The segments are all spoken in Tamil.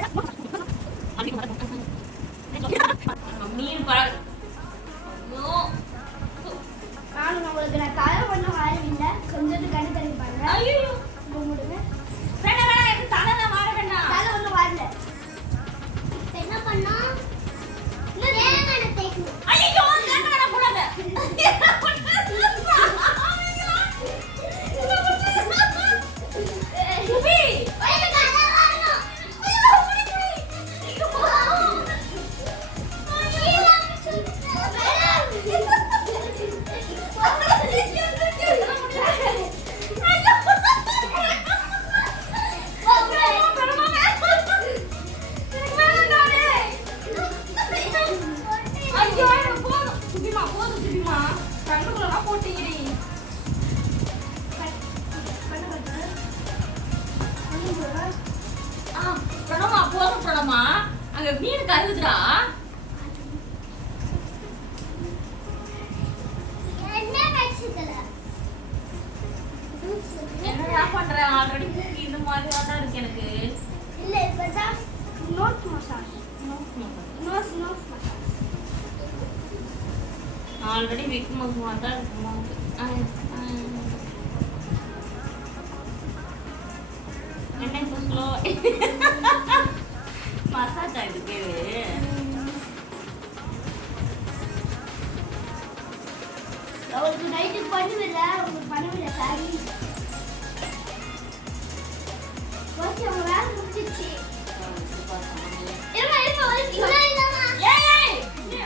Gracias. அங்க மீன் கருதுடா என்னடா பண்ற? ஆல்ரெடி மூக்கி இந்த மாதிரி தான் இருக்கு எனக்கு. இல்ல இப்பதான் note massage nose massage already Vick மகுமா தான் இருக்கு மூக்கு ஆ, ஆ. என்ன இப்போ ஸ்லோ அவருக்கு நைட்டு பண்ணுவில்ல உங்களுக்கு பண்ணுவில்ல சாரி ஓகே உங்க வேலை முடிஞ்சிச்சு ஏய், ஏய், இங்க,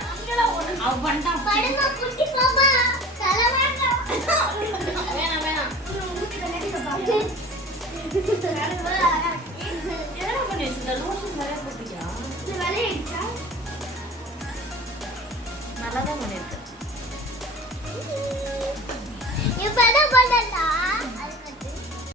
பட பட